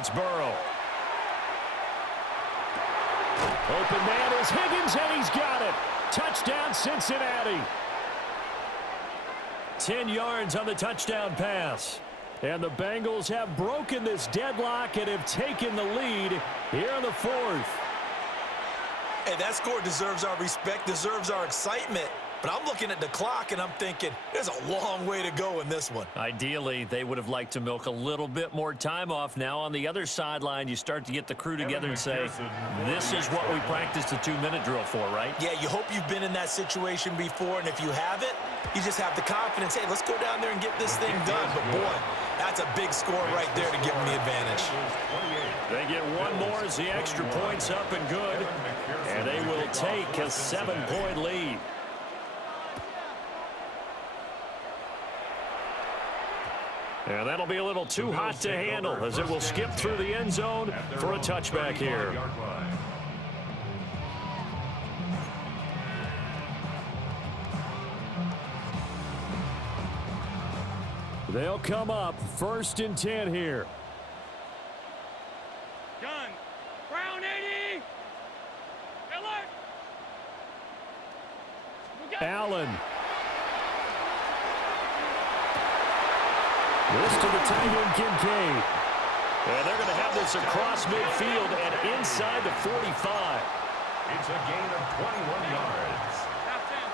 it's Burrow. Open man is Higgins, and he's got it. Touchdown, Cincinnati. 10 yards on the touchdown pass. And the Bengals have broken this deadlock and have taken the lead here in the fourth. Hey, that score deserves our respect, deserves our excitement. But I'm looking at the clock, and I'm thinking there's a long way to go in this one. Ideally, they would have liked to milk a little bit more time off. Now on the other sideline, you start to get the crew together and say, this is what we practiced a 2-minute drill for, right? Yeah, you hope you've been in that situation before, and if you haven't, you just have the confidence, hey, let's go down there and get this thing done. But, boy, that's a big score right there to give them the advantage. They get one more as the extra point's up and good, and they will take a 7-point lead. And that'll be a little too hot to handle as it will skip through the end zone for a touchback here. They'll come up 1st and 10 here. Gun. Brown 80. Allen. This to the tight end, Kincaid. And they're going to have this across midfield and inside the 45. It's a gain of 21 yards.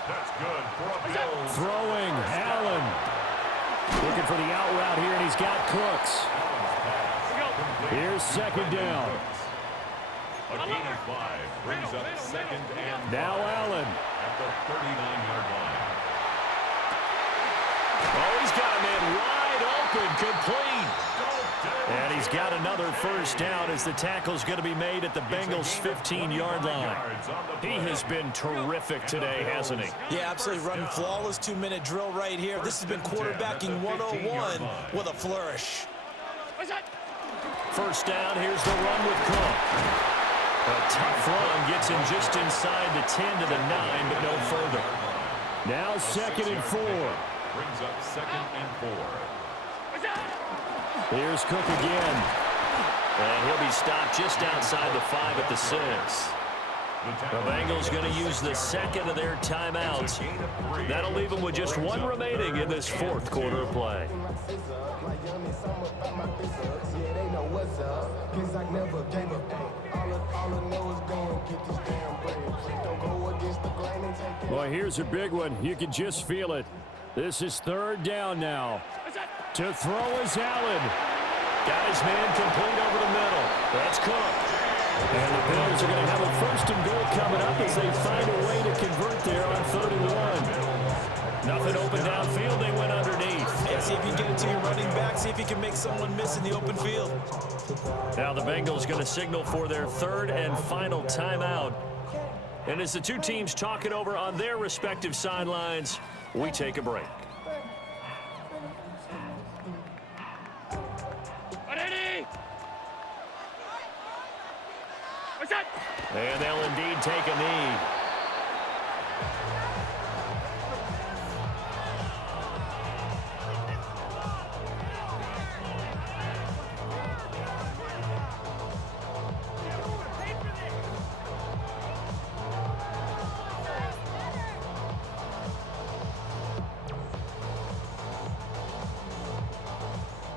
That's good for a Bills. Throwing, Allen. Looking for the out route here, and he's got Cooks. Here's 2nd down. A gain of 5 brings up 2nd and 5. Now Allen. At the 39-yard line. Oh, he's got a man wide open, complete. And he's got another 1st down as the tackle's going to be made at the Bengals' 15-yard line. He has been terrific today, hasn't he? Yeah, absolutely running flawless 2-minute drill right here. This has been quarterbacking 101 with a flourish. 1st down, here's the run with Cook. A tough run gets him just inside the 10 to the 9, but no further. Now 2nd and 4. Brings up 2nd and 4. Here's Cook again. And he'll be stopped just outside the 5 at the 6. The Bengals going to use the 2nd of their timeouts. That'll leave them with just 1 remaining in this 4th quarter of play. Boy, here's a big one. You can just feel it. This is 3rd down now. To throw is Allen. Got his man complete over the middle. That's Cook. And the Bills are going to have a 1st and goal coming up as they find a way to convert there on 3rd and 1. Nothing open downfield. They went underneath. Hey, see if you can get it to your running back. See if you can make someone miss in the open field. Now the Bengals going to signal for their 3rd and final timeout. And as the two teams talk it over on their respective sidelines, we take a break. And they'll indeed take a knee.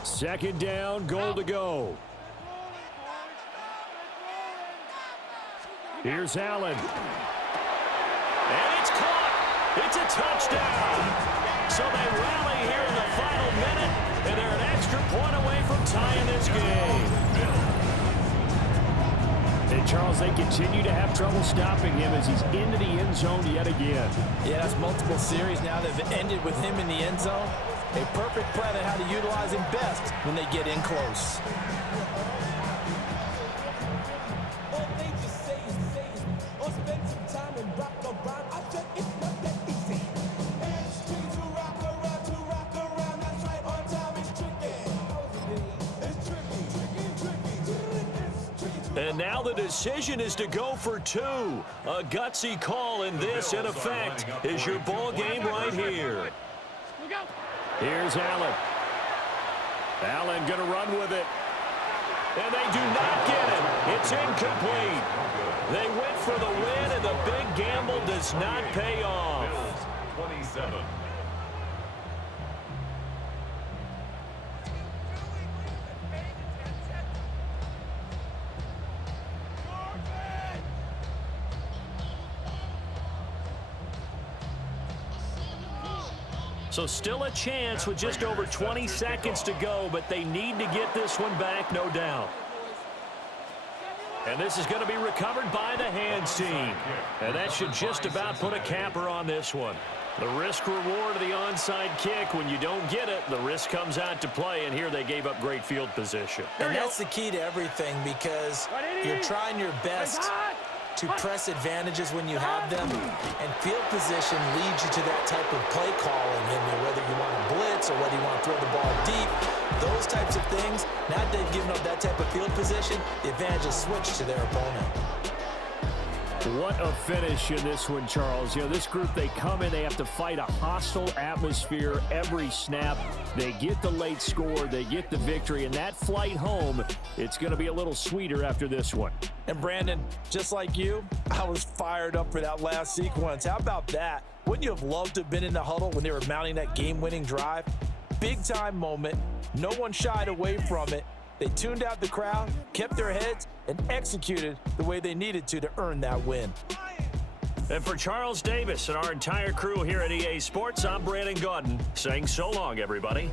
Second down, goal to go. Here's Allen. And it's caught. It's a touchdown. So they rally here in the final minute, and they're an extra point away from tying this game. And Charles, they continue to have trouble stopping him as he's into the end zone yet again. Yeah, that's multiple series now that have ended with him in the end zone. A perfect plan on how to utilize him best when they get in close. And now the decision is to go for 2. A gutsy call, and this, in effect, is your ball game right here. Here's Allen. Allen going to run with it. And they do not get it. It's incomplete. They went for the win, and the big gamble does not pay off. 27. So still a chance with just over 20 seconds to go, but they need to get this one back, no doubt. And this is going to be recovered by the hands team. And that should just about put a capper on this one. The risk-reward of the onside kick, when you don't get it, the risk comes out to play, and here they gave up great field position. And that's the key to everything, because you're trying your best to press advantages when you have them, and field position leads you to that type of play calling, and whether you want to blitz or whether you want to throw the ball deep, those types of things. Now that they've given up that type of field position, the advantage is switched to their opponent. What a finish in this one, Charles. You know, this group, they come in, they have to fight a hostile atmosphere every snap. They get the late score, they get the victory, and that flight home, it's going to be a little sweeter after this one. And Brandon, just like you, I was fired up for that last sequence. How about that? Wouldn't you have loved to have been in the huddle when they were mounting that game-winning drive? Big-time moment. No one shied away from it. They tuned out the crowd, kept their heads, and executed the way they needed to earn that win. And for Charles Davis and our entire crew here at EA Sports, I'm Brandon Gaudin saying so long, everybody.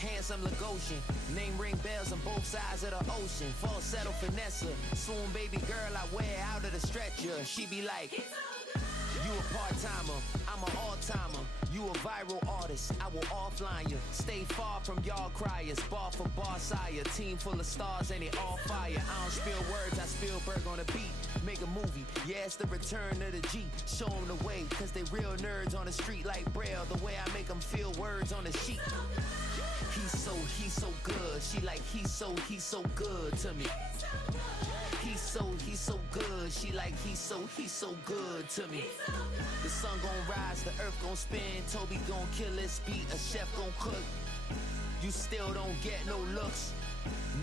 Handsome Lagosian, name ring bells on both sides of the ocean. Falsetto finesse, swoon baby girl I wear out of the stretcher. She be like, you a part-timer, I'm an all-timer. You a viral artist, I will offline you. Stay far from y'all criers, bar for bar sire. Team full of stars and it all fire. I don't spill words, I spill Berg on a beat. Make a movie, yeah, it's the return of the G. Show them the way, cause they real nerds on the street like Braille. The way I make them feel words on the sheet. He's so good. She like, he's so good to me. He's so good. She like, he's so good to me. The sun gon' rise, the earth gon' spin. Toby gon' kill this beat, a chef gon' cook. You still don't get no looks.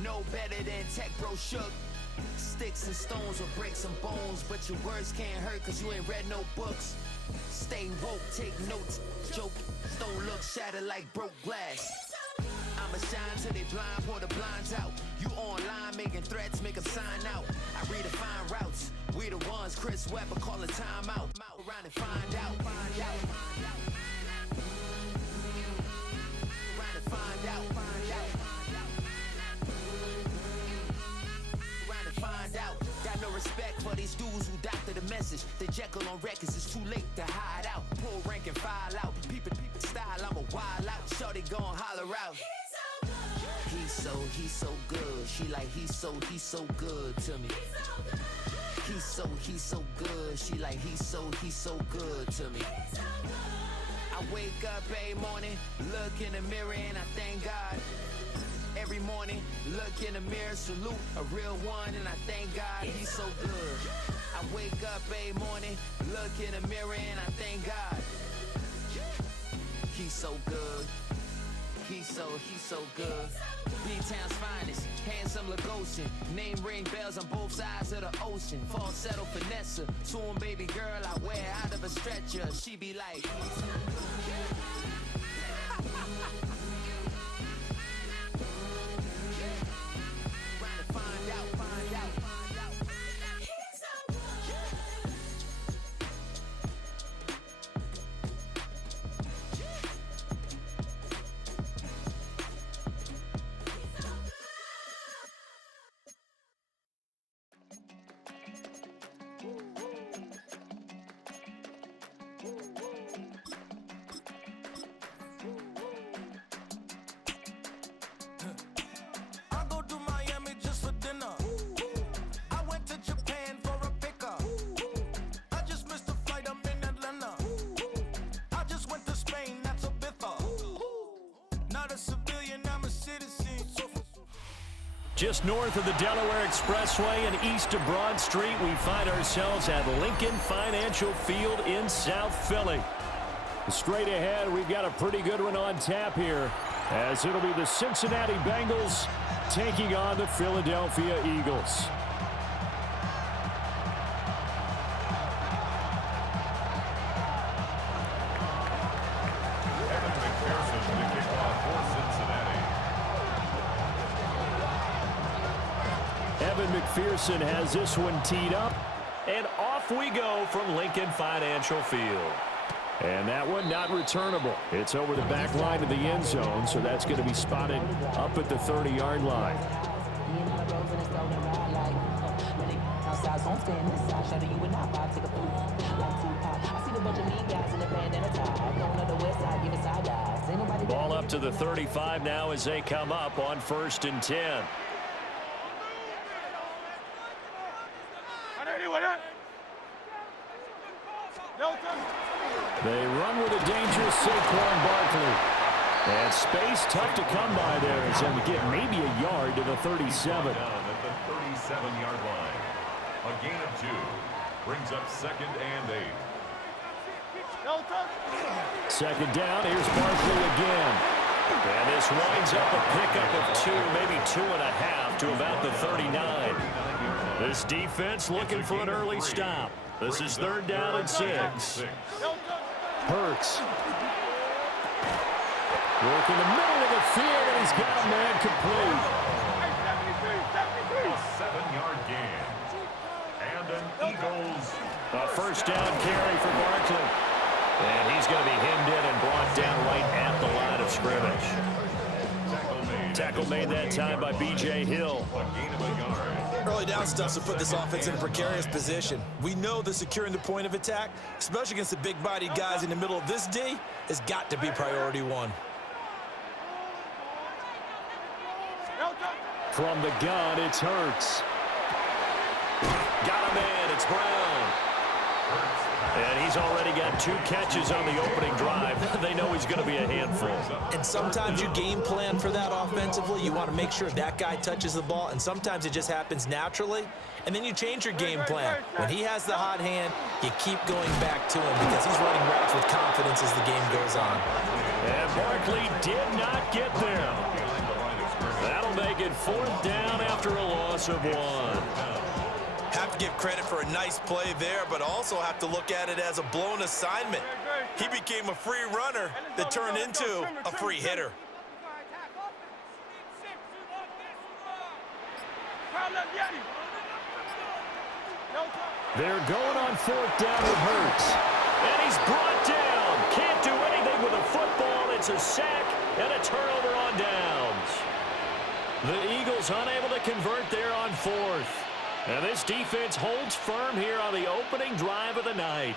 No better than Tech Bro Shook. Sticks and stones will break some bones, but your words can't hurt cause you ain't read no books. Stay woke, take notes, joke. Don't look shattered like broke glass. I'ma shine till they blind, pour the blinds out. You online making threats, make 'em sign out. I redefine routes. We the ones Chris Webber calling time out. Around and find out. Find out. Around and find out. Find out. Around and find out. Got no respect for these dudes who doctor the message. The Jekyll on records, it's too late to hide out. Pull rank and file out. Peep style, I'm a wild out. Shorty gon' holler out. He's so good. She like, he's so good to me. He's so good. She like, he's so good to me. I wake up every morning, look in the mirror and I thank God. Every morning, look in the mirror, salute a real one and I thank God he's so good. I wake up every morning, look in the mirror and I thank God. He's so good. He's so good. B-Town's finest, handsome Lagosian. Name ring bells on both sides of the ocean. Falsetto finesse, swoon baby girl I wear out of a stretcher. She be like, trying to find out. Just north of the Delaware Expressway and east of Broad Street, we find ourselves at Lincoln Financial Field in South Philly. Straight ahead, we've got a pretty good one on tap here, as it'll be the Cincinnati Bengals taking on the Philadelphia Eagles. McPherson has this one teed up, and off we go from Lincoln Financial Field. And that one not returnable. It's over the back line of the end zone, so that's going to be spotted up at the 30-yard line. Ball up to the 35 now as they come up on 1st and 10. They run with a dangerous Saquon Barkley. And space tough to come by there as they get maybe a yard to the 37. Down at the 37-yard line. A gain of 2 brings up 2nd and 8. Second down, here's Barkley again. And this winds up a pickup of 2, maybe 2.5 to about the 39. This defense looking for an early stop. This is 3rd down and 6. Hurts. Work in the middle of the field, and he's got a man complete. A 7-yard gain. And an Eagles. A 1st down carry for Barkley. And he's going to be hemmed in and brought down right at the line of scrimmage. Tackle made that time by B.J. Hill. A gain of a yard. Early down stuff to put this offense in a precarious position. We know that securing the point of attack, especially against the big-bodied guys in the middle of this D, has got to be priority 1. From the gun, it's Hurts. Got a man, it's Brown. And he's already got 2 catches on the opening drive. They know he's going to be a handful. And sometimes you game plan for that offensively. You want to make sure that guy touches the ball, and sometimes it just happens naturally. And then you change your game plan. When he has the hot hand, you keep going back to him because he's running routes with confidence as the game goes on. And Barkley did not get there. That'll make it 4th down after a loss of 1. Have to give credit for a nice play there, but also have to look at it as a blown assignment. He became a free runner that turned into a free hitter. They're going on 4th down with Hurts. And he's brought down. Can't do anything with a football. It's a sack and a turnover on downs. The Eagles unable to convert there on 4th. And this defense holds firm here on the opening drive of the night.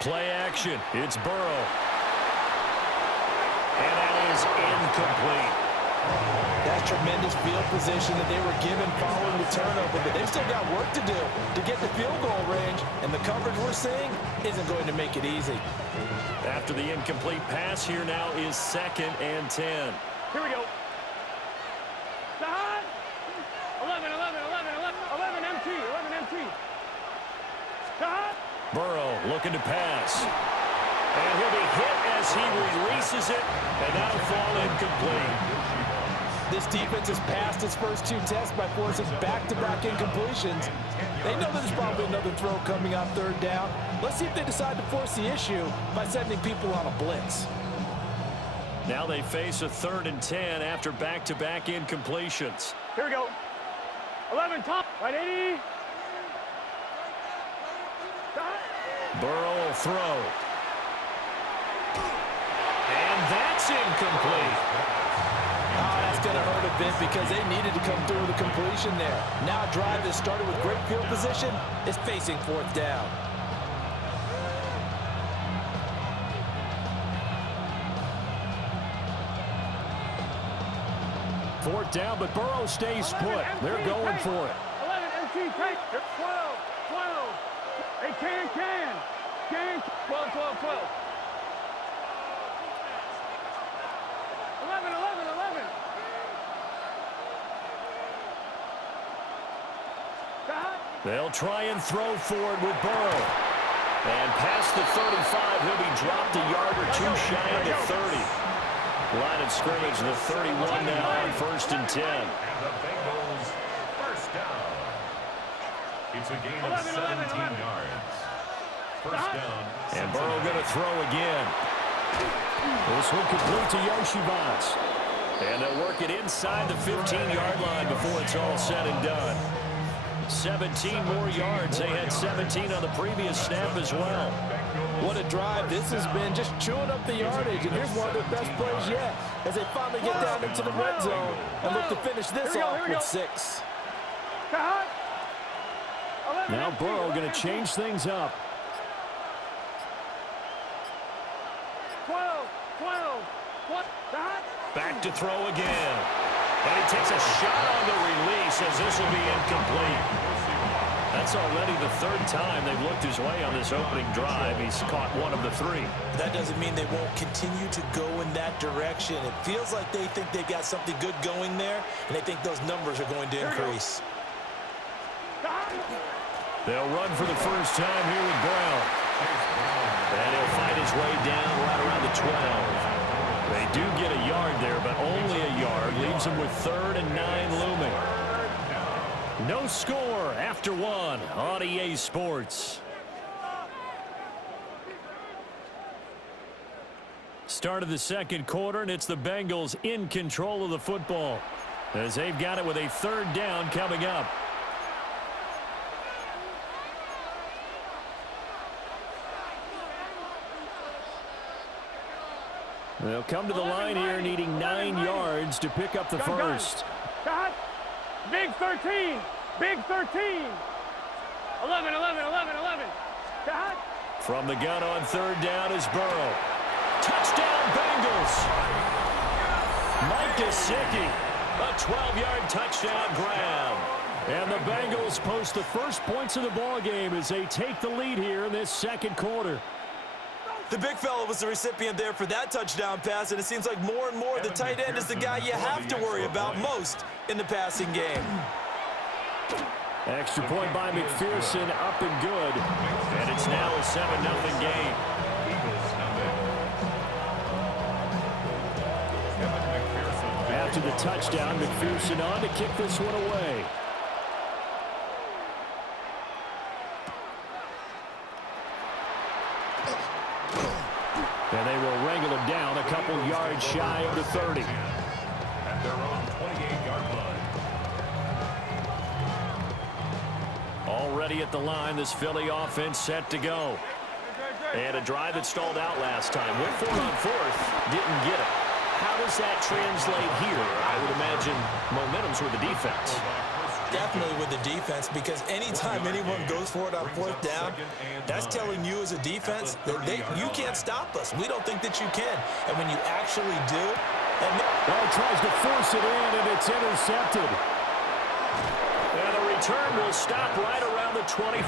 Play action. It's Burrow. And that is incomplete. That's tremendous field position that they were given following the turnover, but they've still got work to do to get the field goal range, and the coverage we're seeing isn't going to make it easy. After the incomplete pass, here now is 2nd and 10. Here we go. 11 MT. Burrow looking to pass. And he'll be hit as he releases it, and that'll fall incomplete. This defense has passed its first 2 tests by forcing back-to-back incompletions. They know there's probably another throw coming on 3rd down. Let's see if they decide to force the issue by sending people on a blitz. Now they face a 3rd and 10 after back-to-back incompletions. Here we go. 11 top. Right 80. Burrow will throw. And that's incomplete. Oh, that's going to hurt a bit because they needed to come through with a completion there. Now a drive that started with great field position is facing 4th down. Fourth down, but Burrow stays put. They're going for it. 11 MT, take 12. AK. Can. 12, 12, 12. 11, 11, 11. They'll try and throw forward with Burrow. And past the 35, he'll be dropped a yard or two shy of the 30. Line of scrimmage, the 31 now on 1st and 10. And the Bengals first down. It's a gain of 17 yards. First down. And Burrow going to throw again. This one complete to Yoshivas. And they'll work it inside the 15-yard line before it's all said and done. 17 more yards. They had 17 on the previous snap as well. What a drive this has been, just chewing up the yardage. And here's one of their best plays yet as they finally get down into the red zone and look to finish this off with 6. Now Burrow going to change things up. 12, 12, 12. Back to throw again. And he takes a shot on the release as this will be incomplete. That's already the 3rd time they've looked his way on this opening drive. He's caught one of the 3. That doesn't mean they won't continue to go in that direction. It feels like they think they've got something good going there, and they think those numbers are going to increase. They'll run for the first time here with Brown. And he'll fight his way down right around the 12. They do get a yard there, but only a yard. Leaves them with 3rd and 9 looming. No score after 1 on EA Sports. Start of the 2nd quarter, and it's the Bengals in control of the football as they've got it with a 3rd down coming up. They'll come to the line here needing 9 yards to pick up the first. Big 13. Big 13. 11, 11, 11, 11. From the gun on 3rd down is Burrow. Touchdown Bengals. Mike Gesicki. A 12-yard touchdown grab. And the Bengals post the first points of the ball game as they take the lead here in this 2nd quarter. The big fella was the recipient there for that touchdown pass, and it seems like more and more the tight end is the guy you have to worry about most in the passing game. Extra point by McPherson, up and good. And it's now a 7-0 game. After the touchdown, McPherson on to kick this one away. And they will wrangle him down a couple yards shy of the 30. At their own 28-yard line. Already at the line, this Philly offense set to go. And a drive that stalled out last time. Went for it on 4th, didn't get it. How does that translate here? I would imagine momentum's with the defense. Definitely with the defense, because anytime anyone goes for it on 4th down, that's telling you as a defense that you can't stop us. We don't think that you can. And when you actually do, well, tries to force it in, and it's intercepted. And the return will stop right around the 25.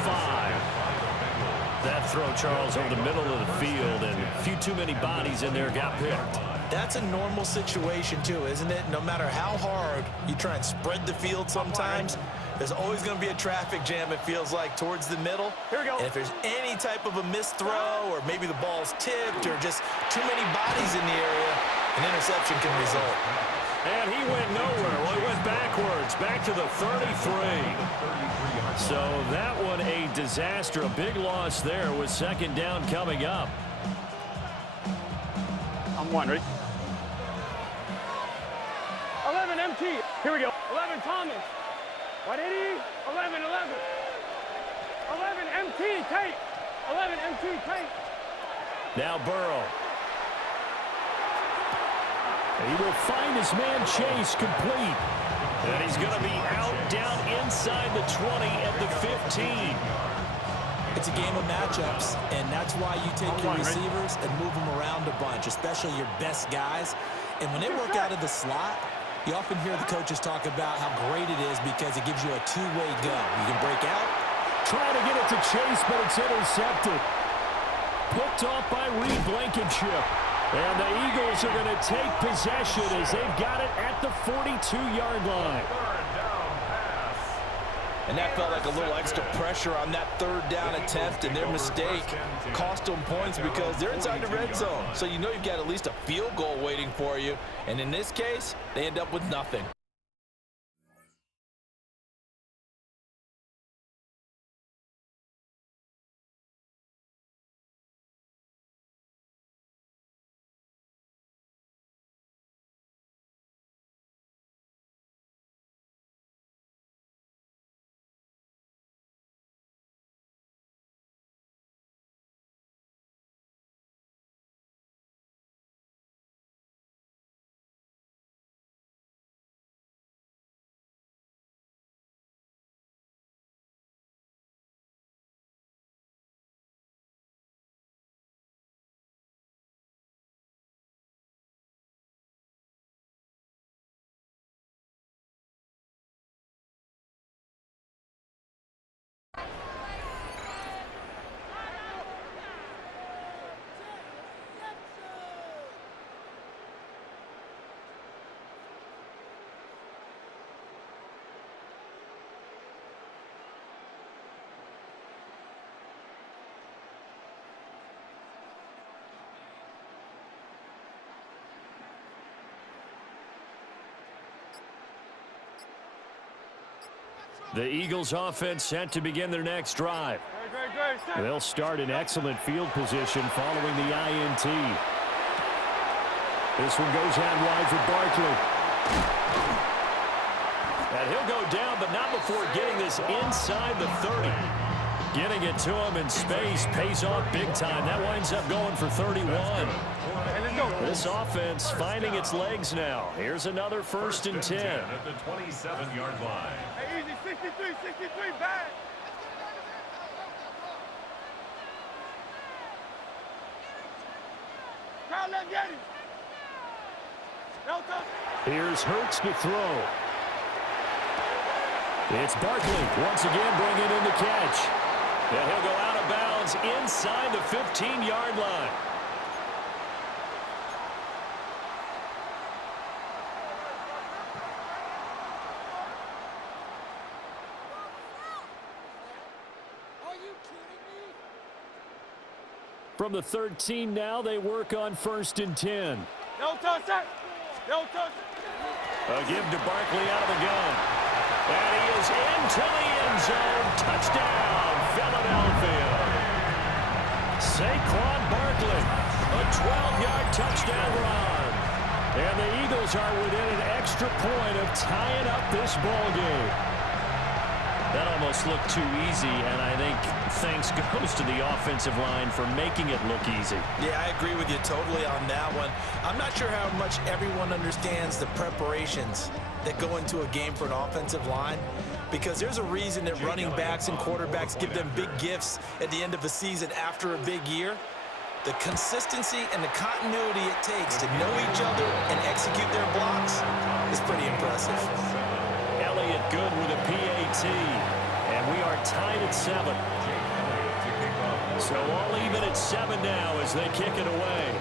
That throw, Charles, over the middle of the field, and a few too many bodies in there got picked. That's a normal situation, too, isn't it? No matter how hard you try and spread the field sometimes, there's always going to be a traffic jam, it feels like, towards the middle. Here we go. And if there's any type of a missed throw, or maybe the ball's tipped, or just too many bodies in the area, an interception can result. And he went nowhere. Well, he went backwards, back to the 33. So that one a disaster, a big loss there with 2nd down coming up. I'm one, ready? 11 MT. Here we go. 11 Thomas. 180. 11, 11. 11 MT Tate. 11 MT Tate. Now Burrow. He will find his man Chase complete. And he's going to be out down inside the 20 at the 15. It's a game of matchups, and that's why you take your receivers and move them around a bunch, especially your best guys. And when they work out of the slot, you often hear the coaches talk about how great it is because it gives you a two-way go. You can break out, Trying to get it to Chase, but it's intercepted. Picked off by Reed Blankenship. And the Eagles are going to take possession as they've got it at the 42-yard line. And that felt like a little extra pressure on that third down attempt, and their mistake cost them points because they're inside the red zone. So you know you've got at least a field goal waiting for you. And in this case, they end up with nothing. The Eagles offense set to begin their next drive. They'll start in excellent field position following the INT. This one goes out wide for Barkley. And he'll go down, but not before getting this inside the 30. Getting it to him in space pays off big time. That winds up going for 31. This offense finding its legs now. Here's another 1st and 10. At the 27-yard line. Hey, easy, 63, back. Crowd, let get him. Here's Hurts to throw. It's Barkley once again bringing in the catch. And he'll go out of bounds inside the 15-yard line. From the 13 now, they work on 1st and 10. No touch, sir. No touch. A give to Barkley out of the gun. And he is into the end zone. Touchdown, Philadelphia. Saquon Barkley, a 12-yard touchdown run. And the Eagles are within an extra point of tying up this ball game. That almost looked too easy, and I think thanks goes to the offensive line for making it look easy. Yeah, I agree with you totally on that one. I'm not sure how much everyone understands the preparations that go into a game for an offensive line, because there's a reason that running backs and quarterbacks give them big gifts at the end of a season after a big year. The consistency and the continuity it takes to know each other and execute their blocks is pretty impressive. Elliott good with a PAT, and we are tied at 7. So all even at 7 now as they kick it away.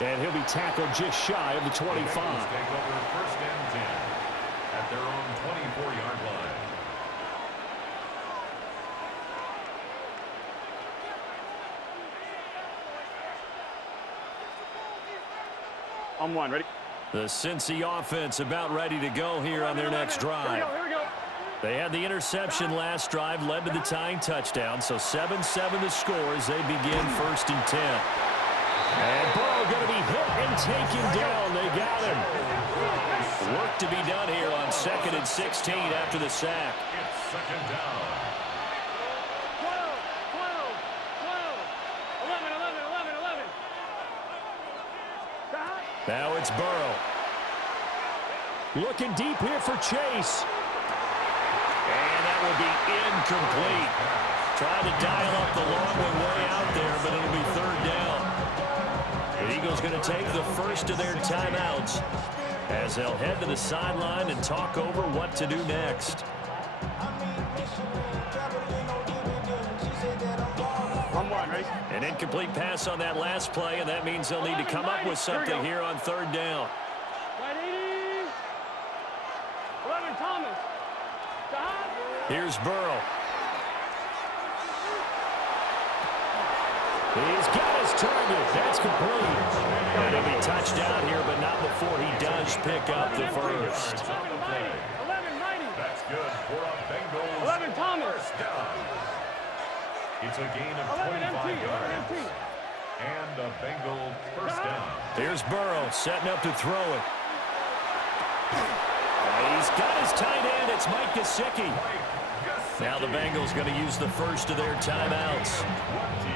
And he'll be tackled just shy of the 25. Take over 1st and 10 at their own 24-yard line. On one, ready? The Cincy offense about ready to go here on their next drive. Here we go. They had the interception last drive, led to the tying touchdown, so 7-7 the score as they begin 1st and 10. And Burrow going to be hit and taken down. They got him. Work to be done here on 2nd and 16 after the sack. It's 2nd down. 11. Now it's Burrow. Looking deep here for Chase. And that will be incomplete. Trying to dial up the long one way out there, but it'll be 3rd down. The Eagles going to take the first of their timeouts as they'll head to the sideline and talk over what to do next. An incomplete pass on that last play, and that means they'll need to come up with something here on third down. 11 Thomas. Here's Burrow. He's got his target. That's complete. And he'll be touched out here, but not before he does pick up the first. 11-90. That's good for a Bengals 11 Thomas. first down. It's a gain of 11 25 MT. yards. And a Bengal first down. Here's Burrow setting up to throw it. And he's got his tight end. It's Mike Gesicki. Now the Bengals going to use the first of their timeouts,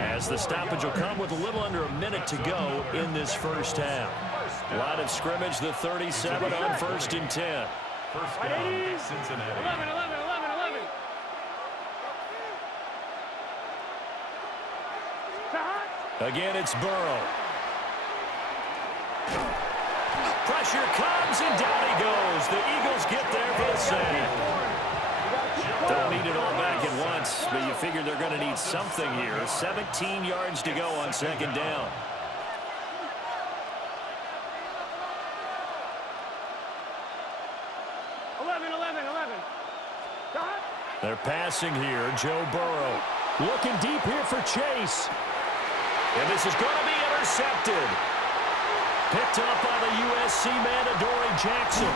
as the stoppage will come with a little under a minute to go in this first half. Line of scrimmage, the 37 on 1st and 10. First down, Cincinnati. 11. Again, it's Burrow. Pressure comes, and down he goes. The Eagles get there for the sack. Don't need it all back at once, but you figure they're going to need something here. 17 yards to go on second down. They're passing here. Joe Burrow looking deep here for Chase. And this is going to be intercepted. Picked up by the USC man, Adoree Jackson.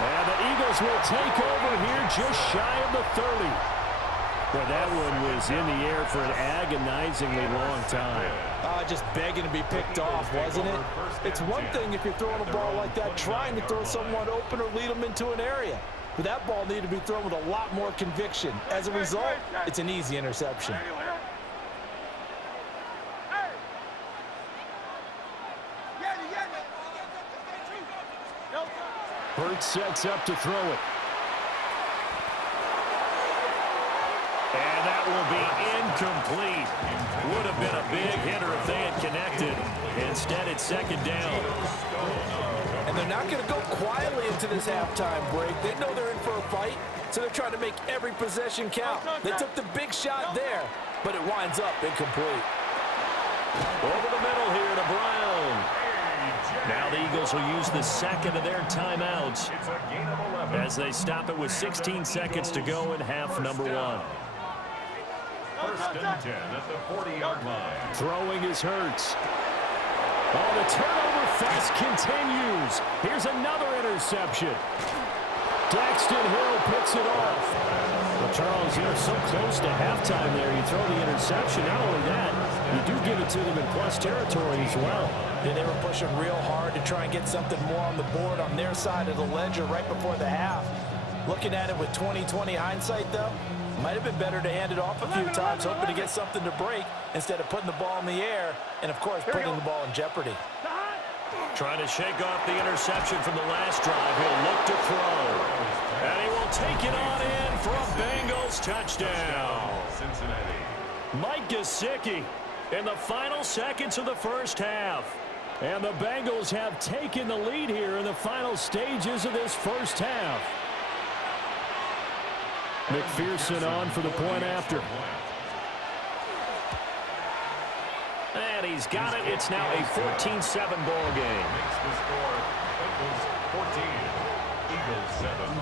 And the Eagles will take over here just shy of the 30. Well, that one was in the air for an agonizingly long time. Just begging to be picked off, wasn't it? It's one thing if you're throwing a ball like that, trying to throw someone open or lead them into an area. But that ball needed to be thrown with a lot more conviction. As a result, it's an easy interception. Hurts sets up to throw it. And that will be incomplete. Would have been a big hitter if they had connected. Instead, it's second down. And they're not going to go quietly into this halftime break. They know they're in for a fight, so they're trying to make every possession count. They took the big shot there, but it winds up incomplete. Over the middle here to Brown. Now the Eagles will use the second of their timeouts as they stop it with 16 seconds to go in half number one. First and 10 at the 40-yard line. Throwing is Hurts. Oh, the turnover fest continues. Here's another interception. Daxton Hill picks it off. Well, Charles, you're so close to halftime there. You throw the interception. Not only that, you do give it to them in plus territory as well. Yeah, they were pushing real hard to try and get something more on the board on their side of the ledger right before the half. Looking at it with 20/20 hindsight, though, might have been better to hand it off a few times, hoping to get something to break instead of putting the ball in the air and, of course, putting the ball in jeopardy. Trying to shake off the interception from the last drive. He'll look to throw. And he will take it on in for a Bengals touchdown. Cincinnati. Mike Gesicki in the final seconds of the first half. And the Bengals have taken the lead here in the final stages of this first half. McPherson on for the point after. And he's got it. It's now a 14-7 ball game. Makes the score Bengals 14, Eagles 7.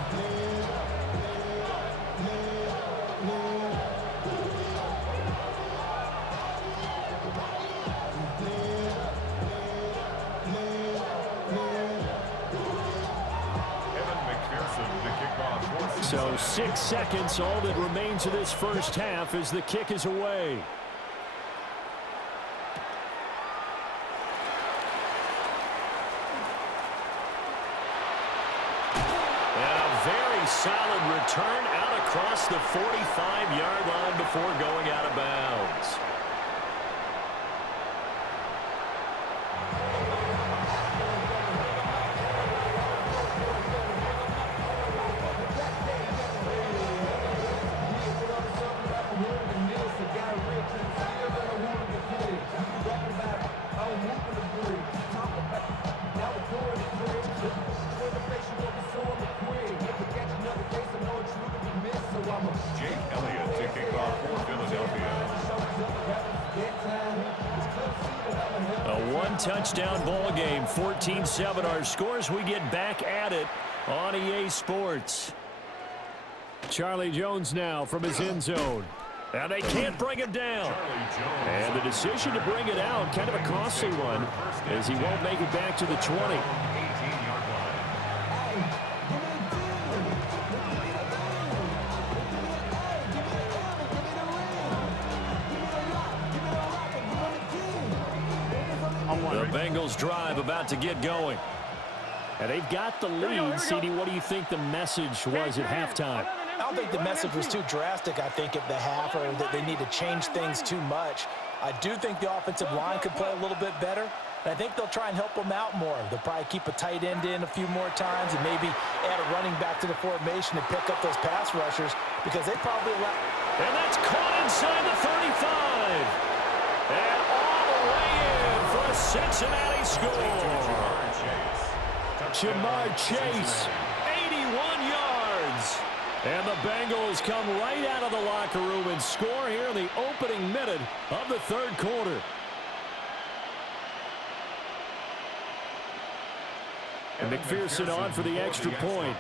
So 6 seconds, all that remains of this first half as the kick is away. And a very solid return out across the 45-yard line before going out of bounds. One-touchdown ball game, 14-7 our scores. We get back at it on EA Sports. Charlie Jones now from his end zone. And they can't bring him down. And the decision to bring it out, kind of a costly one, as he won't make it back to the 20. The Bengals drive about to get going. And they've got the lead. CD, what do you think the message was at halftime? I don't think the message was too drastic, I think, at the half, or that they need to change things too much. I do think the offensive line could play a little bit better, and I think they'll try and help them out more. They'll probably keep a tight end in a few more times and maybe add a running back to the formation to pick up those pass rushers, because they probably allow... And that's caught inside the 35. And all the way in for a Cincinnati score. Jamar Chase, 81 yards. And the Bengals come right out of the locker room and score here in the opening minute of the third quarter. And McPherson on for the extra point.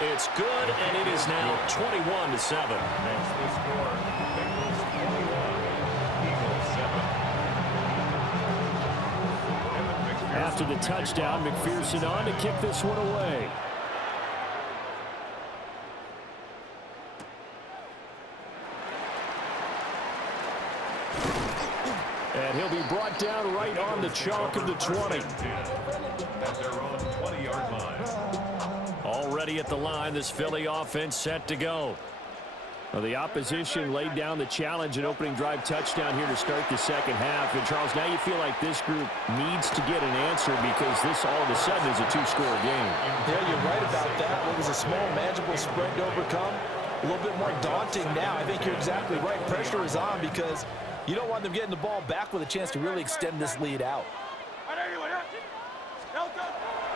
It's good, and it is now 21-7. After the touchdown, McPherson on to kick this one away. And he'll be brought down right on the chalk of the 20. At their own 20-yard line. Already at the line, this Philly offense set to go. Well, the opposition laid down the challenge and opening drive touchdown here to start the second half. And, Charles, now you feel like this group needs to get an answer because this all of a sudden is a two-score game. Yeah, you're right about that. It was a small, manageable spread to overcome. A little bit more daunting now. I think you're exactly right. Pressure is on because you don't want them getting the ball back with a chance to really extend this lead out.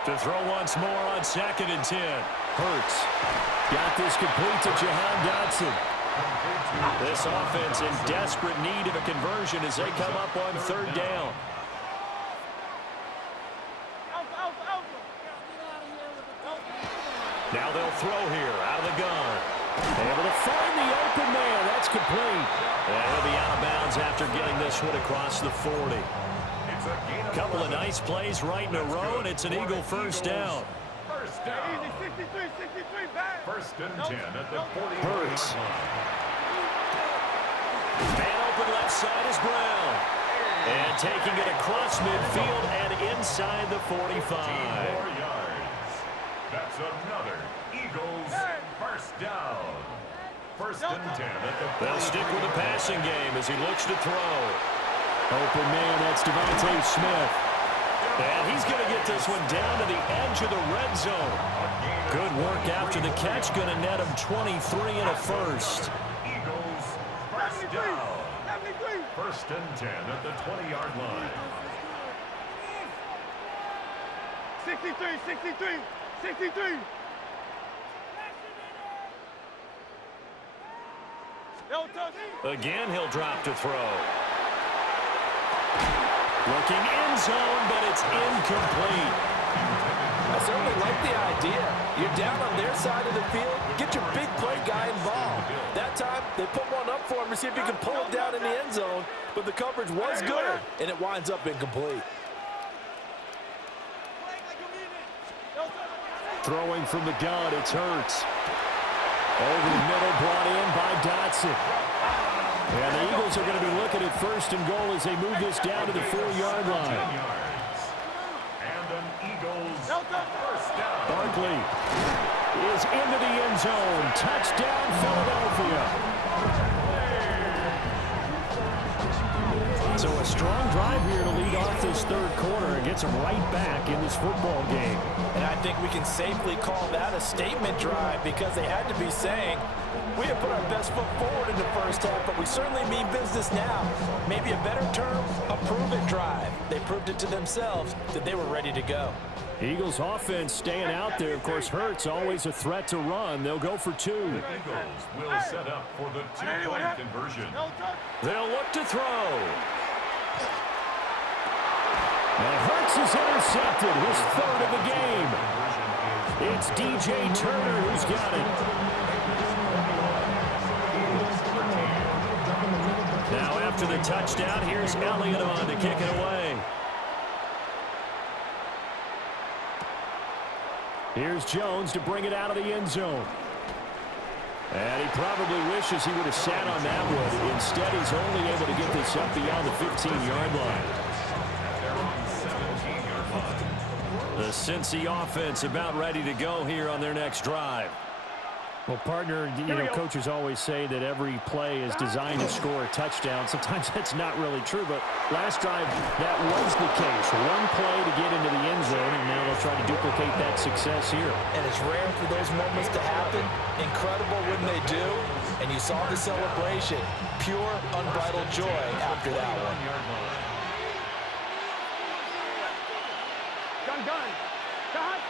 To throw once more on 2nd and 10. Hurts. Got this complete to Jahan Dotson. This offense in desperate need of a conversion as they come up on 3rd down. Now they'll throw here out of the gun. Able to find the open man. That's complete. And he'll be out of bounds after getting this one across the 40. A couple of nice plays right in a row, and it's an Eagle first down. First down. 1st and 10 at the 40. Hurts. Man open left side is Brown. And taking it across midfield and inside the 45. 15 more yards. That's another Eagles first down. 1st and 10 at the 40. They'll stick with the passing game as he looks to throw. Open man, that's Devontae Smith. And he's going to get this one down to the edge of the red zone. Good work after the catch. Going to net him 23 and a first. Eagles first down. 1st and 10 at the 20-yard line. 63. Again, he'll drop to throw. Looking end zone, but it's incomplete. I certainly like the idea. You're down on their side of the field. Get your big play guy involved. That time, they put one up for him to see if he can pull it down in the end zone. But the coverage was good, and it winds up incomplete. Throwing from the gun, it's Hurts. Over the middle, brought in by Dotson. And the Eagles are going to be looking at 1st and goal as they move this down to the 4-yard line. And an Eagles first down. Barkley is into the end zone. Touchdown, Philadelphia. So a strong drive here to lead off this third quarter. Again, gets them right back in this football game. And I think we can safely call that a statement drive because they had to be saying, we have put our best foot forward in the first half, but we certainly mean business now. Maybe a better term, a prove-it drive. They proved it to themselves that they were ready to go. Eagles offense staying out there. Of course, Hurts always a threat to run. They'll go for 2. The Eagles will set up for the 2-point conversion. They'll look to throw. And Hurts is intercepted, his 3rd of the game. It's DJ Turner who's got it. Now after the touchdown, here's Elliott on to kick it away. Here's Jones to bring it out of the end zone. And he probably wishes he would have sat on that one. Instead, he's only able to get this up beyond the 15-yard line. The Cincy offense about ready to go here on their next drive. Well, partner, coaches always say that every play is designed to score a touchdown. Sometimes that's not really true, but last drive, that was the case. One play to get into the end zone, and now they'll try to duplicate that success here. And it's rare for those moments to happen. Incredible when they do. And you saw the celebration. Pure, unbridled joy after that one. Gun. Cut.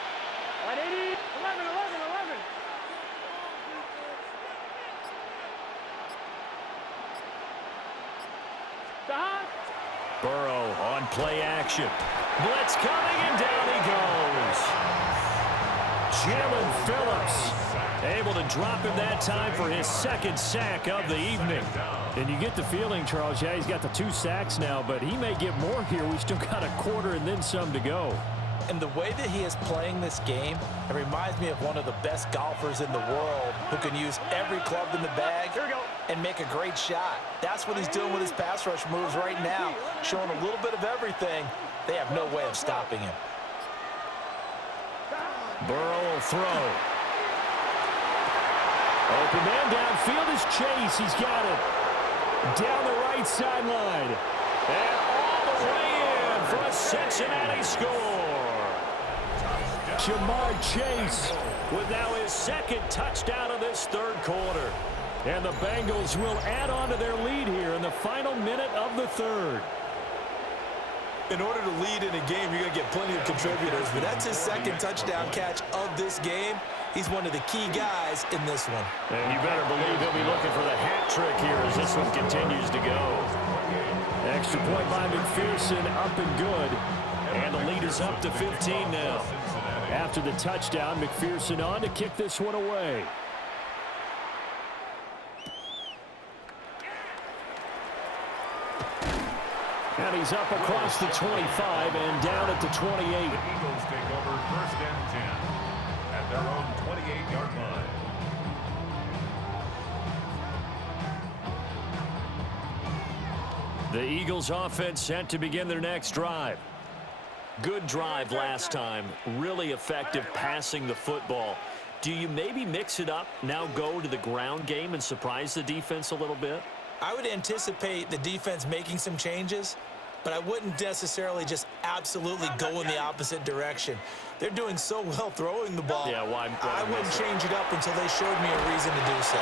180. 11. Burrow on play action. Blitz coming, and down he goes. Jalen Phillips able to drop him that time for his 2nd sack of the evening. And you get the feeling, Charles, yeah, he's got the 2 sacks now, but he may get more here. We still got a quarter and then some to go. And the way that he is playing this game, it reminds me of one of the best golfers in the world who can use every club in the bag and make a great shot. That's what he's doing with his pass rush moves right now, showing a little bit of everything. They have no way of stopping him. Burrow will throw. Open man downfield is Chase. He's got it. Down the right sideline. And all the way in for a Cincinnati score. Jamar Chase with now his 2nd touchdown of this 3rd quarter. And the Bengals will add on to their lead here in the final minute of the 3rd. In order to lead in a game, you're going to get plenty of contributors, but that's his 2nd touchdown catch of this game. He's one of the key guys in this one. And you better believe he'll be looking for the hat trick here as this one continues to go. Extra point by McPherson, up and good. And the lead is up to 15 now. After the touchdown, McPherson on to kick this one away. And he's up across the 25 and down at the 28. The Eagles take over 1st and 10 at their own 28-yard line. The Eagles offense set to begin their next drive. Good drive last time. Really effective passing the football. Do you maybe mix it up, now go to the ground game and surprise the defense a little bit? I would anticipate the defense making some changes, but I wouldn't necessarily just absolutely go in the opposite direction. They're doing so well throwing the ball. Yeah, well, I wouldn't change it up until they showed me a reason to do so.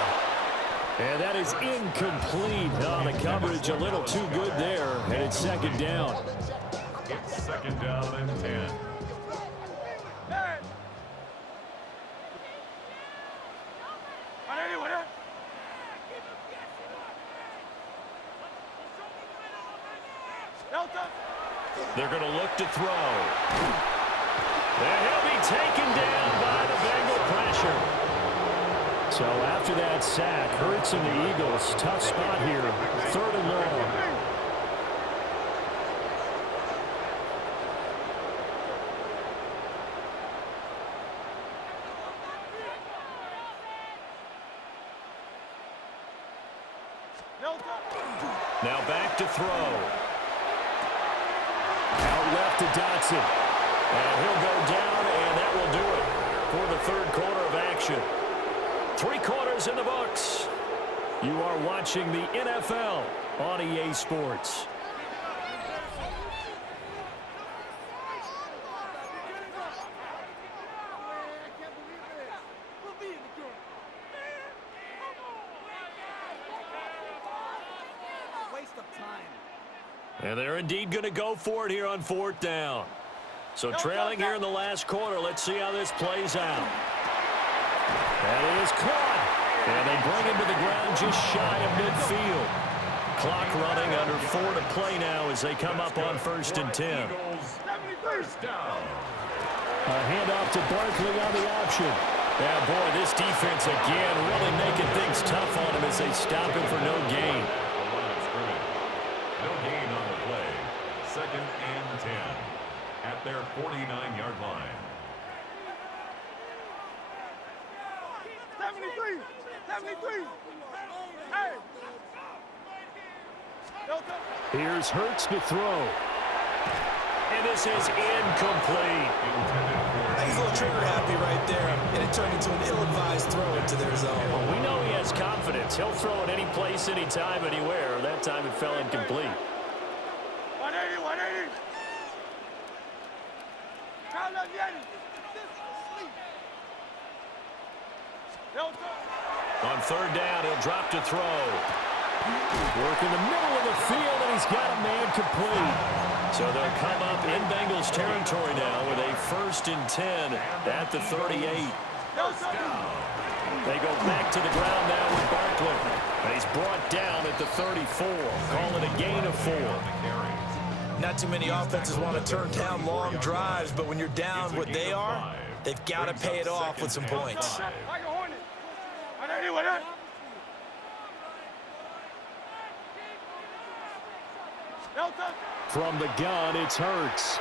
And that is incomplete. Oh, the coverage a little too good there, and it's 2nd down. It's 2nd down and 10. They're going to look to throw. And he'll be taken down by the Bengal pressure. So after that sack, Hurts and the Eagles, tough spot here, 3rd and long. Now back to throw. Out left to Dotson. And he'll go down, and that will do it for the 3rd quarter of action. 3 quarters in the books. You are watching the NFL on EA Sports. And they're indeed going to go for it here on 4th down. So trailing here in the last quarter. Let's see how this plays out. That is caught. And they bring him to the ground just shy of midfield. Clock running under 4 to play now as they come up on 1st and 10. First down. A handoff to Barkley on the option. Yeah, boy, this defense again really making things tough on him as they stop him for no gain. No gain on the play. 2nd and 10 at their 49-yard line. 73. 73. Hey. Here's Hurts to throw. And this is incomplete. He's a little trigger happy right there, and it turned into an ill-advised throw into their zone. Well, we know he has confidence. He'll throw it any place, anytime, anywhere. That time it fell incomplete. 180, 180. Count up, Yanni. On 3rd down, he'll drop to throw. Work in the middle of the field, and he's got a man complete. So they'll come up in Bengals territory now with a 1st and 10 at the 38. They go back to the ground now with Barkley. And he's brought down at the 34. Call it a gain of 4. Not too many offenses want to turn down long drives, but when you're down what they are, they've got to pay it off with some points. From the gun, it's Hurts.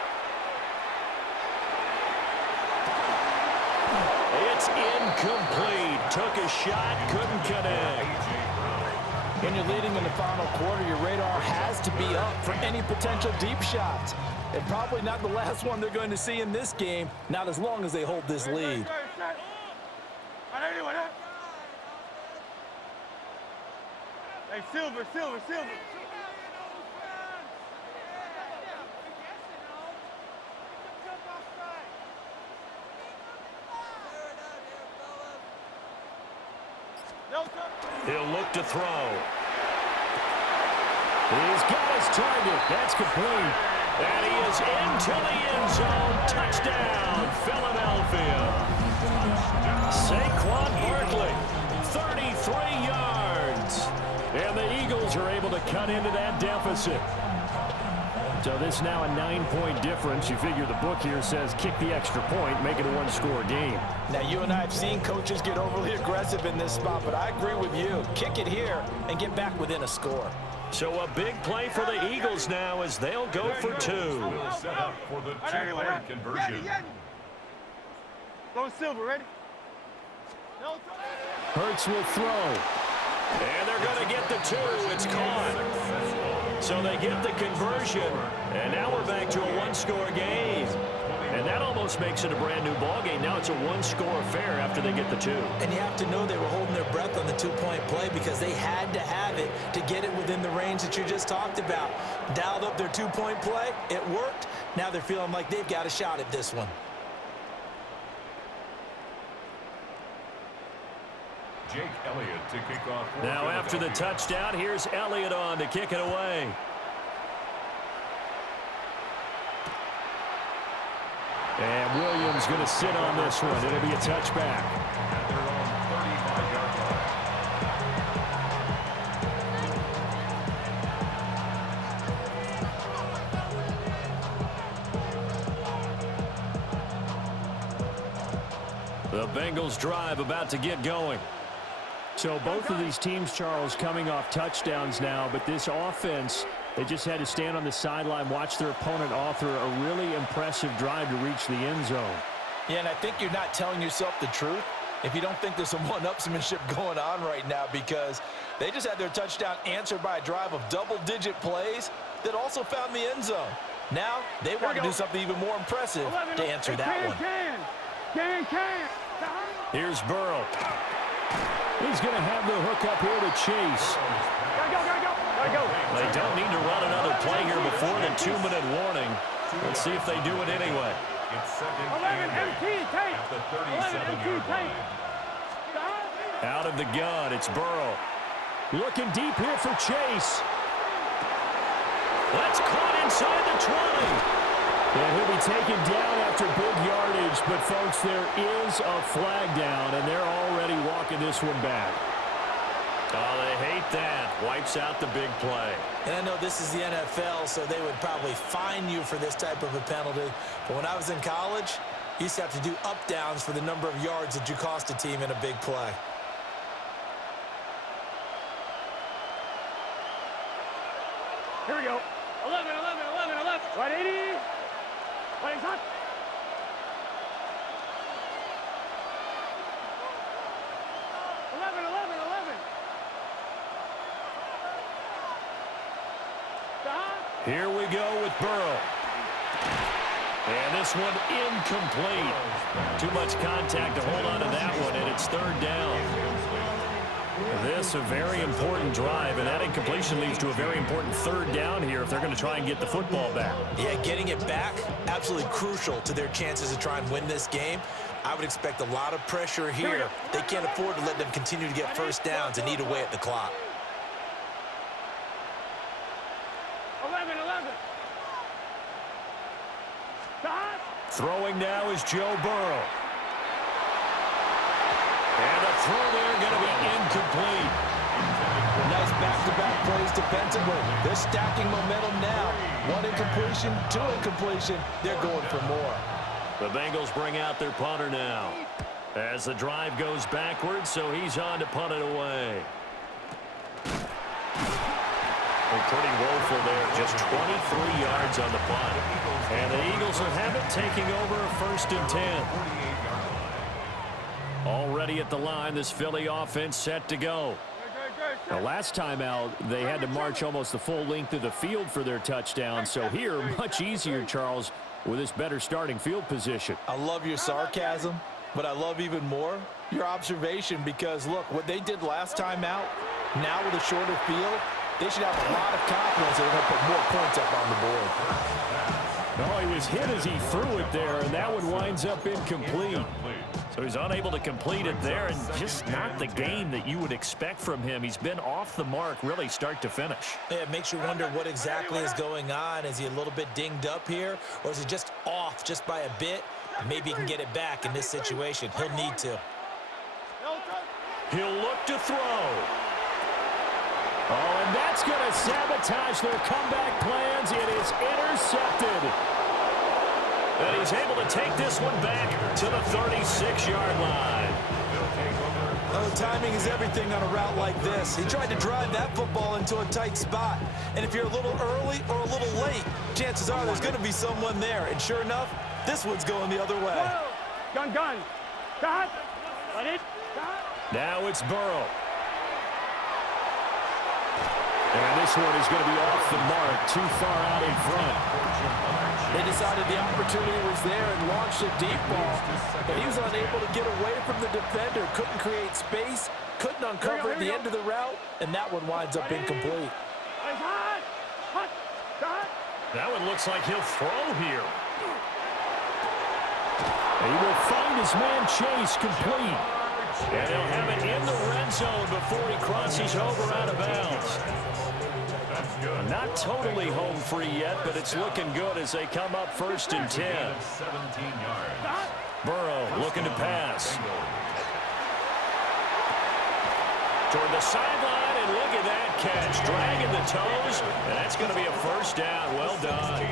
It's incomplete. Took a shot, couldn't connect. When you're leading in the final quarter, your radar has to be up for any potential deep shots. And probably not the last one they're going to see in this game, not as long as they hold this lead. Hey, Silver. He'll look to throw. He's got his target. That's complete. And he is into the end zone. Touchdown, Philadelphia. Saquon Barkley, 33 yards. And the Eagles are able to cut into that deficit. So this now a 9-point difference. You figure the book here says kick the extra point, make it a 1-score game. Now, you and I have seen coaches get overly aggressive in this spot, but I agree with you. Kick it here and get back within a score. So a big play for the Eagles now as they'll go for 2. Set up for the 2-point conversion. Go Silver, ready? Hurts will throw. And they're going to get the 2. It's caught. So they get the conversion. And now we're back to a 1-score game. And that almost makes it a brand-new ballgame. Now it's a 1-score affair after they get the 2. And you have to know they were holding their breath on the 2-point play because they had to have it to get it within the range that you just talked about. Dialed up their 2-point play. It worked. Now they're feeling like they've got a shot at this one. Jake Elliott to kick off. Now after the touchdown, here's Elliott on to kick it away. And Williams going to sit on this one. It'll be a touchback. At their own 35-yard line. The Bengals drive about to get going. So both of these teams, Charles, coming off touchdowns now, but this offense, they just had to stand on the sideline, watch their opponent author a really impressive drive to reach the end zone. Yeah, and I think you're not telling yourself the truth if you don't think there's some one-upsmanship going on right now, because they just had their touchdown answered by a drive of double-digit plays that also found the end zone. Now they want to do something even more impressive to answer that one. Here's Burrow. He's going to have the hook up here to Chase. Go. They don't need to run another play here before the 2-minute warning. Let's see if they do it anyway. It's 2nd and 8 at the 37-yard line. Out of the gun, it's Burrow. Looking deep here for Chase. That's caught inside the 20. And he'll be taken down after big yardage, but, folks, there is a flag down, and they're already walking this one back. Oh, they hate that. Wipes out the big play. And I know this is the NFL, so they would probably fine you for this type of a penalty. But when I was in college, you used to have to do up-downs for the number of yards that you cost a team in a big play. Here we go. 11, 11, 11, 11. Right 80. Right hot. Here we go with Burrow. And this one incomplete. Too much contact to hold on to that one, and it's third down. This a very important drive, and that incompletion leads to a very important third down here if they're going to try and get the football back. Yeah, getting it back, absolutely crucial to their chances to try and win this game. I would expect a lot of pressure here. They can't afford to let them continue to get first downs and eat away at the clock. 11, 11. Throwing now is Joe Burrow. And the throw there going to be incomplete. Nice back-to-back plays defensively. They're stacking momentum now. One incompletion, two incompletion. They're going for more. The Bengals bring out their punter now as the drive goes backwards, so he's on to punt it away. Well, pretty woeful there, just 23 yards on the punt. And the Eagles will have it, taking over a 1st and 10. Already at the line, this Philly offense set to go. Now, last time out, they had to march almost the full length of the field for their touchdown. So here, much easier, Charles, with this better starting field position. I love your sarcasm, but I love even more your observation because, look, what they did last time out, now with a shorter field, they should have a lot of confidence that they're going to put more points up on the board. No, he was hit as he threw it there, and that one winds up incomplete. So he's unable to complete it there, and just not the game that you would expect from him. He's been off the mark, really, start to finish. Yeah, it makes you wonder what exactly is going on. Is he a little bit dinged up here, or is he just off just by a bit? Maybe he can get it back in this situation. He'll need to. He'll look to throw. Oh, and that's going to sabotage their comeback plans. It is intercepted. And he's able to take this one back to the 36-yard line. Oh, timing is everything on a route like this. He tried to drive that football into a tight spot. And if you're a little early or a little late, chances are there's going to be someone there. And sure enough, this one's going the other way. Gun, gun. Got it. Now it's Burrow. And this one is going to be off the mark, too far out in front. They decided the opportunity was there and launched a deep ball, but he was unable to get away from the defender, couldn't create space, couldn't uncover at the end of the route, and that one winds up incomplete. That one looks like he'll throw here. He will find his man Chase complete. And they'll have it in the red zone before he crosses over out of bounds. Not totally home free yet, but it's looking good as they come up 1st and 10. Burrow looking to pass. Toward the sideline, and look at that catch. Dragging the toes, and that's going to be a 1st down. Well done.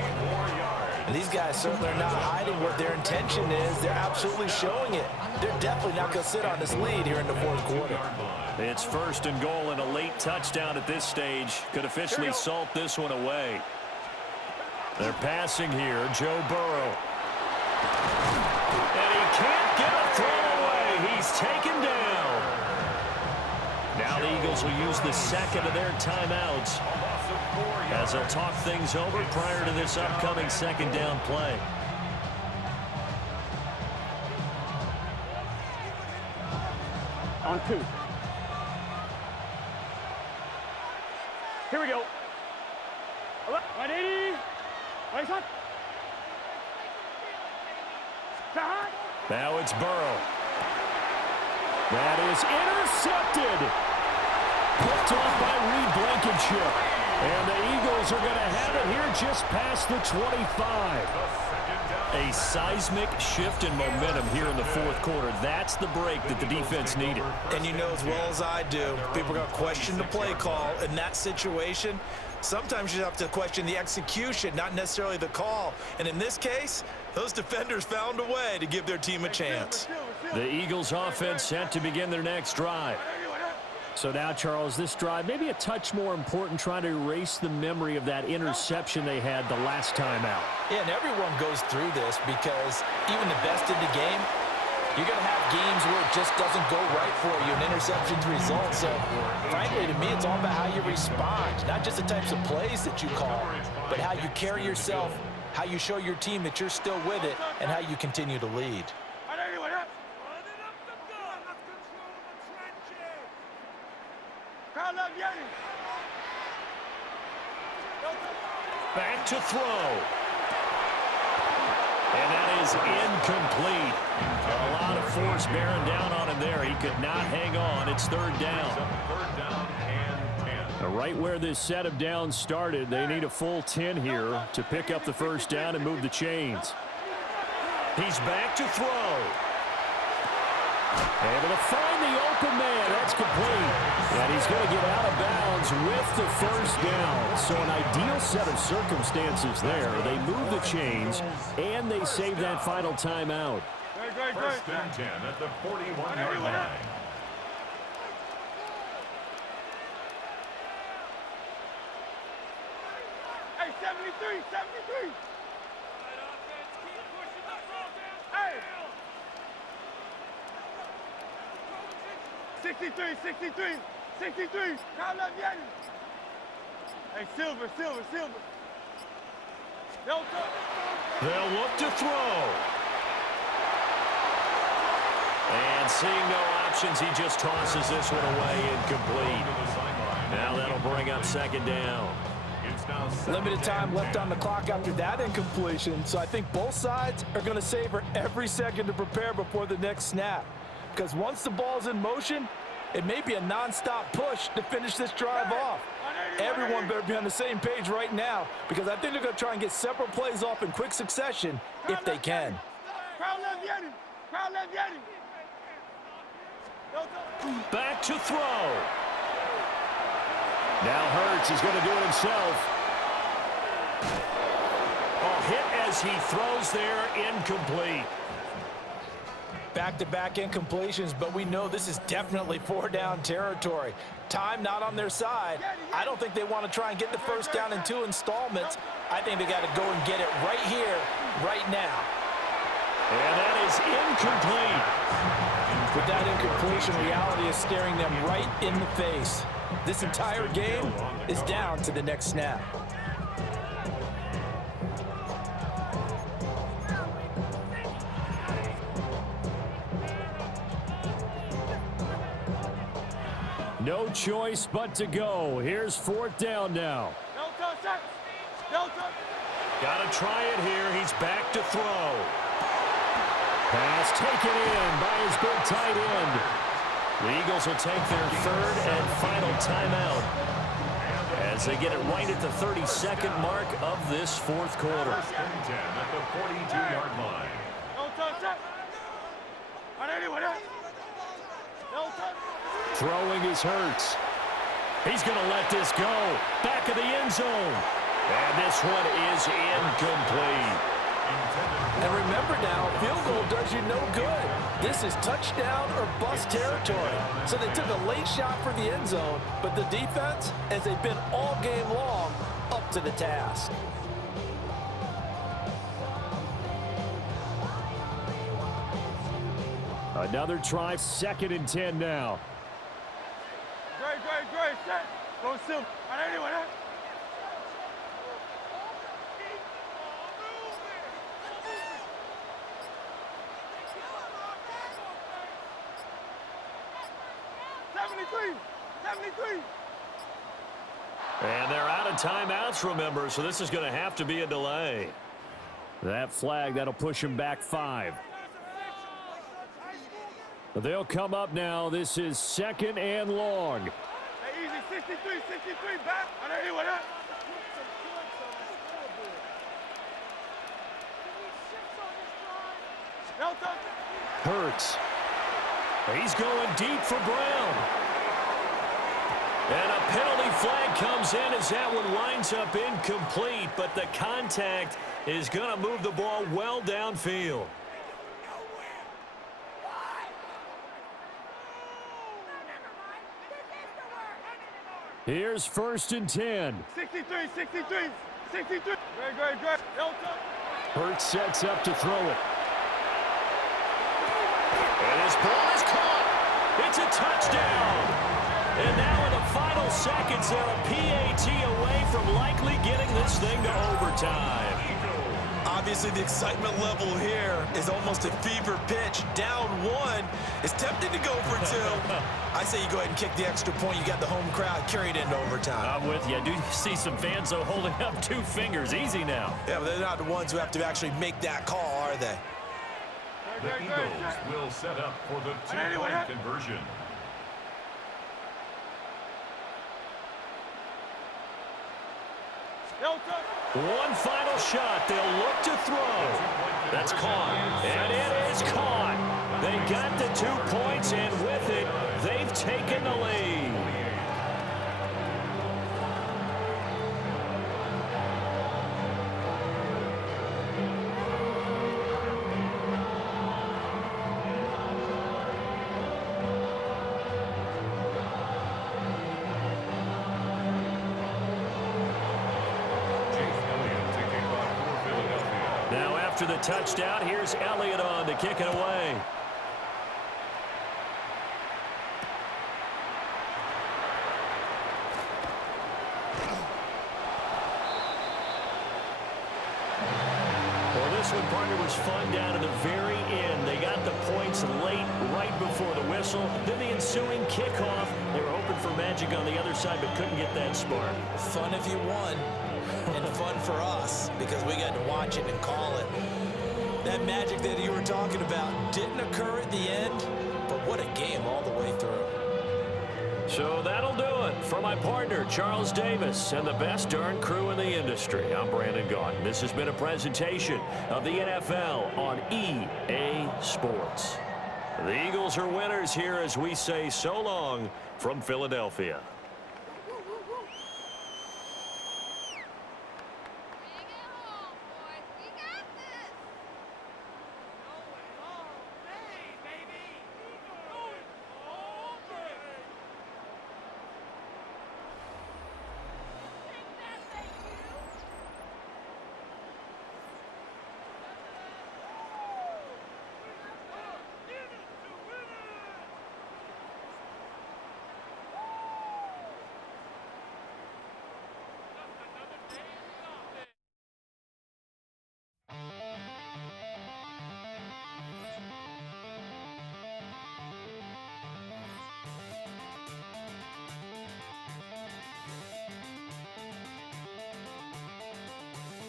And these guys certainly are not hiding what their intention is. They're absolutely showing it. They're definitely not going to sit on this lead here in the 4th quarter. It's 1st and goal, and a late touchdown at this stage could officially salt this one away. They're passing here, Joe Burrow. And he can't get a throw away. He's taken down. Now the Eagles will use the second of their timeouts as they'll talk things over prior to this upcoming 2nd down play. On 2. Here we go. 180. Right shot. Now it's Burrow. That is intercepted. Picked off by Reed Blankenship. And the Eagles are going to have it here just past the 25. A seismic shift in momentum here in the fourth quarter. That's the break that the defense needed. And you know as well as I do, people are going to question the play call in that situation. Sometimes you have to question the execution, not necessarily the call. And in this case, those defenders found a way to give their team a chance. The Eagles offense set to begin their next drive. So now, Charles, this drive maybe a touch more important, trying to erase the memory of that interception they had the last time out. Yeah, and everyone goes through this because even the best in the game, you're going to have games where it just doesn't go right for you, and interceptions result. So, frankly, to me, it's all about how you respond, not just the types of plays that you call, but how you carry yourself, how you show your team that you're still with it, and how you continue to lead. Back to throw. And that is incomplete. A lot of force bearing down on him there. He could not hang on. It's third down. Right where this set of downs started, they need a full 10 here to pick up the first down and move the chains. He's back to throw. Able to find the open man. That's complete. And he's going to get out of bounds with the first down. So an ideal set of circumstances there. They move the chains, and they save that final timeout. First and 10 at the 41-yard line. Hey, 73, 73. Hey. 63, 63, 63. Come left, Yanni. Hey, Silver. They'll look to throw. And seeing no options, he just tosses this one away incomplete. Now that'll bring up second down. Limited time left on the clock after that incompletion, so I think both sides are going to savor every second to prepare before the next snap. Because once the ball's in motion, it may be a non-stop push to finish this drive off. Everyone better be on the same page right now, because I think they're going to try and get several plays off in quick succession if they can. Back to throw. Now Hurts is going to do it himself. Hit as he throws there, incomplete. Back-to-back incompletions, but we know this is definitely four-down territory. Time not on their side. I don't think they want to try and get the first down in two installments. I think they got to go and get it right here, right now. And that is incomplete. With that incompletion, reality is staring them right in the face. This entire game is down to the next snap. No choice but to go. Here's fourth down now. Got to try it here. He's back to throw. Pass taken in by his big tight end. The Eagles will take their third and final timeout as they get it right at the 32nd mark of this fourth quarter. First and 10 at the 42-yard line. Throwing is Hurts. He's going to let this go. Back of the end zone. And this one is incomplete. And remember now, field goal does you no good. This is touchdown or bust territory. So they took a late shot for the end zone, but the defense, as they've been all game long, up to the task. Another try, second and 10 now. Great, set. Go Silver. Anyway, 73. And they're out of timeouts, remember, so this is going to have to be a delay. That flag, that'll push him back 5. They'll come up now. This is second and long. Hey, easy, 63, 63, back. 180, what up? Hurts. He's going deep for Brown. And a penalty flag comes in as that one winds up incomplete, but the contact is going to move the ball well downfield. Here's 1st and 10. 63, 63, 63. Great. Hurts sets up to throw it. And his ball is caught. It's a touchdown. And now in the final seconds, they're a PAT away from likely getting this thing to overtime. Obviously, the excitement level here is almost a fever pitch. Down 1. It's tempting to go for 2. I say you go ahead and kick the extra point. You got the home crowd carried into overtime. I'm with you. I do see some fans, though, holding up 2 fingers. Easy now. Yeah, but they're not the ones who have to actually make that call, are they? The Eagles will set up for the 2-point conversion. One final shot. They'll look to throw. That's caught. And it is caught. They got the 2 points, and with it, they've taken the lead. Now after the touchdown, here's Elliott on to kick it away. Well, this one, partner, was fun down to the very end. They got the points late, right before the whistle. Then the ensuing kickoff. They were hoping for magic on the other side, but couldn't get that spark. Fun if you won, and fun for us because we got to watch it and call it. That magic that you were talking about didn't occur at the end, but what a game all the way through. So that'll do it for my partner, Charles Davis, and the best darn crew in the industry. I'm Brandon Gaudin. This has been a presentation of the NFL on EA Sports. The Eagles are winners here as we say so long from Philadelphia.